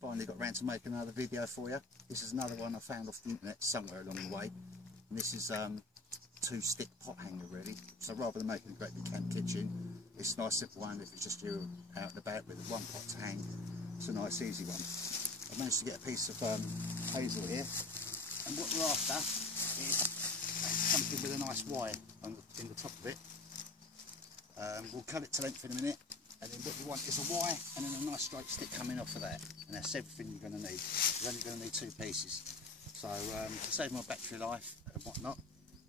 finally got around to making another video for you. This is another one I found off the internet somewhere along the way, and this is 2-stick pot hanger really. So rather than making a great big camp kitchen, it's a nice simple one. If it's just you out and about with one pot to hang, it's a nice easy one. I've managed to get a piece of hazel here, and what we're after is something with a nice wire in the top of it. We'll cut it to length in a minute, and then what you want is a wire and then a nice straight stick coming off of that, and that's everything you're going to need. You're only going to need 2 pieces. So to save my battery life and whatnot,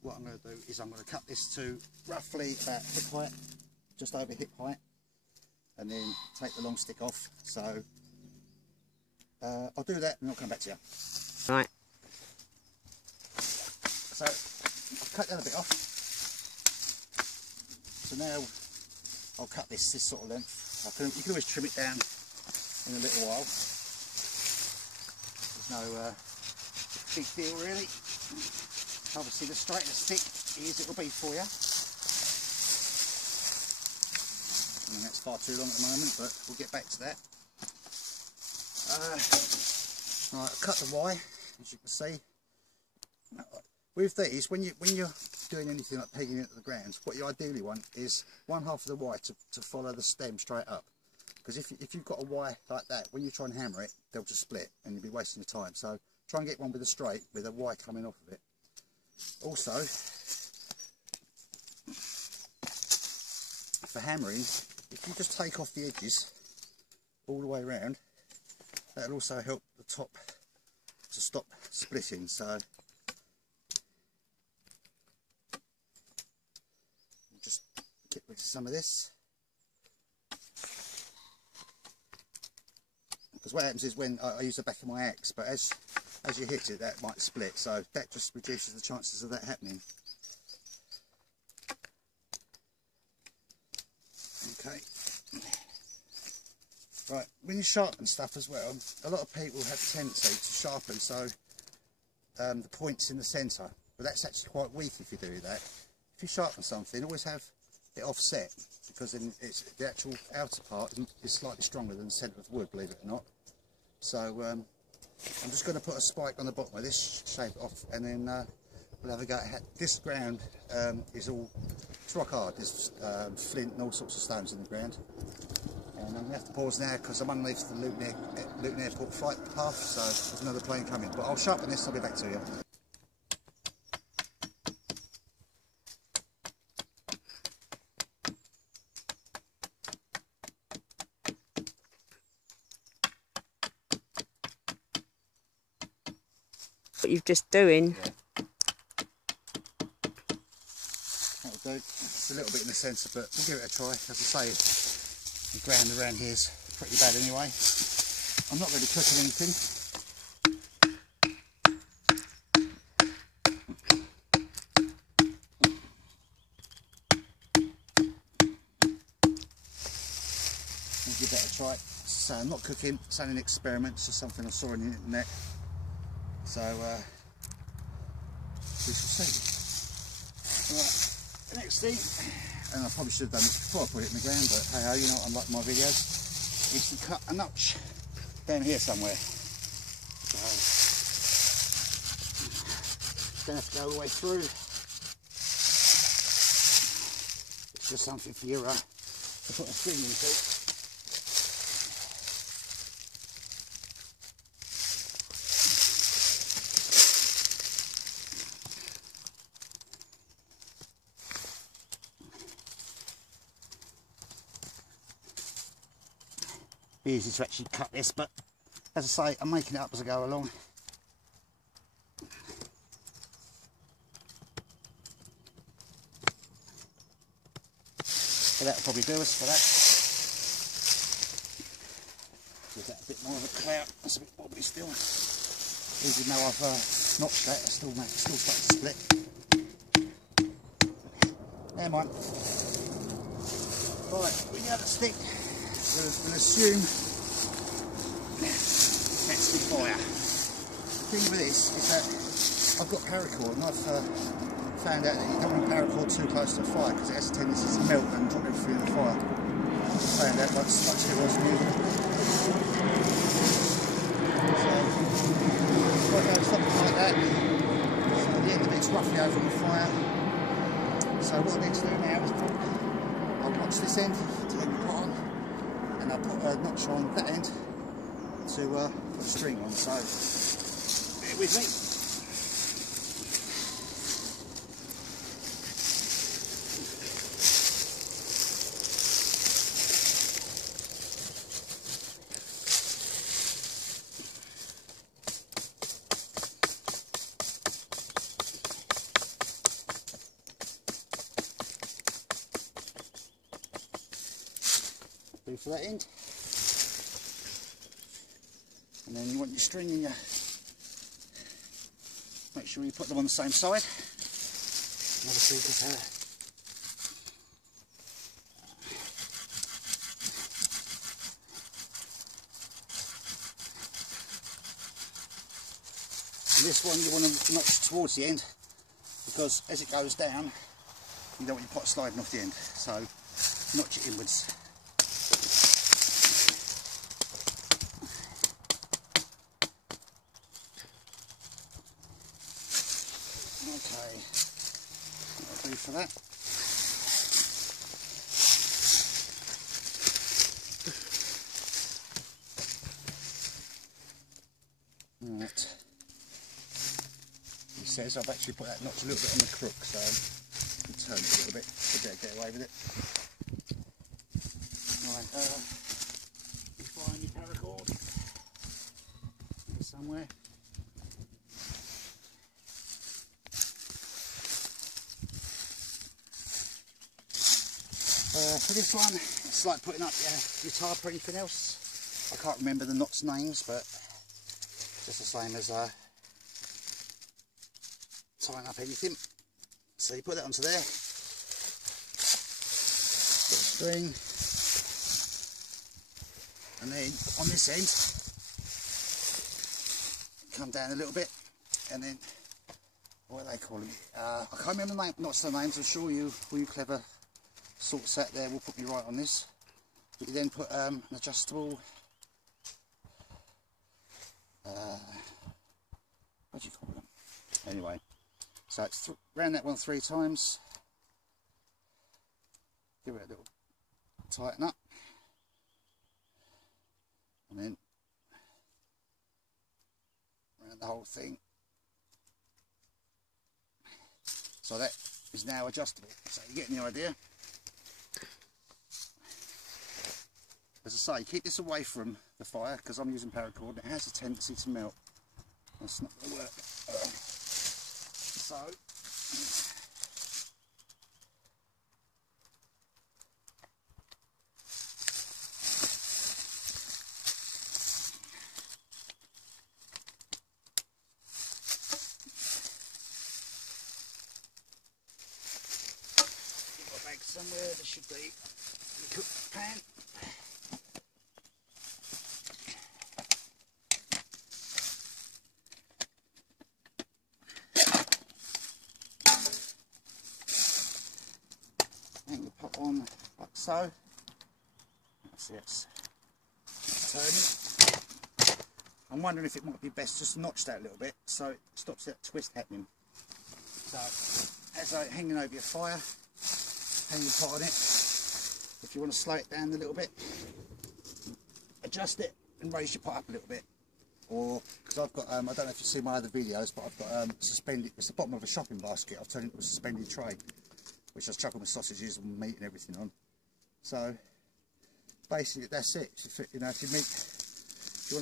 what I'm going to do is I'm going to cut this to roughly about hip height, just over hip height, and then take the long stick off. So I'll do that and I'll come back to you. Right. So I've cut the other bit off. So now I'll cut this sort of length. You can always trim it down in a little while. There's no big deal really. Obviously the straighter the stick is, it will be for you. I mean, that's far too long at the moment, but we'll get back to that. Right, I've cut the wire, as you can see. With these, when you're doing anything like pegging it to the ground, what you ideally want is one half of the wire to follow the stem straight up. Because if you've got a wire like that, when you try and hammer it, they'll just split and you'll be wasting your time. So try and get one with a straight, with a wire coming off of it. Also, for hammering, if you just take off the edges all the way around, that'll also help the top to stop splitting. So just get rid of some of this, because what happens is when I use the back of my axe, but as you hit it, that might split, so that just reduces the chances of that happening. Okay. Right, when you sharpen stuff as well, a lot of people have a tendency to sharpen so the points in the centre, but that's actually quite weak if you do that. If you sharpen something, always have it offset, because then the actual outer part is slightly stronger than the centre of the wood, believe it or not. So I'm just going to put a spike on the bottom of this, shave it off, and then we'll have a go at this ground. It's rock hard. There's flint and all sorts of stones in the ground. And I'm going to have to pause now because I'm underneath the Luton Airport flight path, so there's another plane coming. But I'll sharpen this, I'll be back to you. What you're just doing. Yeah. That'll do. It's a little bit in the centre, but we'll give it a try. As I say, the ground around here is pretty bad anyway. I'm not really cooking anything. We'll give that a try. So I'm not cooking, it's only an experiment, it's just something I saw on the internet. So we shall see. Right, the next thing, and I probably should have done this before I put it in the ground, but hey ho, you know what I'm like my videos, is to cut a notch down here somewhere. So don't have to go all the way through. It's just something for you to put a string into. Easy to actually cut this, but as I say, I'm making it up as I go along. So that'll probably do us for that. Give that a bit more of a clout. That's a bit wobbly still. Even though I've notched that, it's still starting to split. Never mind. Right, with the other stick, we'll assume that's the fire. The thing with this is that I've got paracord, and I've found out that you don't want paracord too close to the fire because it has a tendency to melt and drop everything in the fire. I found out like it was new. that. So the end of it's roughly over on the fire. So what I need to do now is I'll notch this end to hang the pot on, and I'll put a notch on that end to put a string on. So bear with me. For that end, and then you want your string in your, make sure you put them on the same side. Obviously, and this one you want to notch towards the end, because as it goes down you don't want your pot sliding off the end, so notch it inwards. Okay, that'll do for that. Right. He says I've actually put that notch a little bit on the crook, so I can turn it a little bit to get away with it. Right, you find your paracord here somewhere. For this one, it's like putting up your tarp or anything else. I can't remember the knots names, but just the same as tying up anything. So you put that onto there, put a string, and then on this end, come down a little bit, and then, what are they calling it? I can't remember the name, knots the names. I'm sure you, all you clever sorts out there will put me right on this. But you then put an adjustable, what do you call them? Anyway, so it's round that one 3 times. Give it a little tighten up, and then around the whole thing. So that is now adjustable. So you're getting the idea. As I say, keep this away from the fire because I'm using paracord and it has a tendency to melt. That's not going to work. So, I've got a bag somewhere. There should be the cook pan. Hang the pot on like so. See, it's turning. I'm wondering if it might be best just to notch that a little bit so it stops that twist happening. So as I hanging over your fire, hang the pot on it. If you want to slow it down a little bit, adjust it and raise your pot up a little bit. Or because I've got, I don't know if you see my other videos, but I've got suspended. It's the bottom of a shopping basket. I've turned it into a suspended tray, which I chuck all my sausages and meat and everything on. So basically that's it. You know, if you want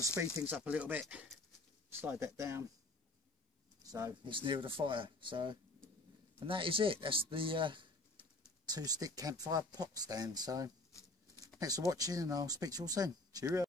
to speed things up a little bit, slide that down so it's nearer the fire. So, and that is it. That's the 2-stick campfire pot stand. So thanks for watching, and I'll speak to you all soon. Cheerio.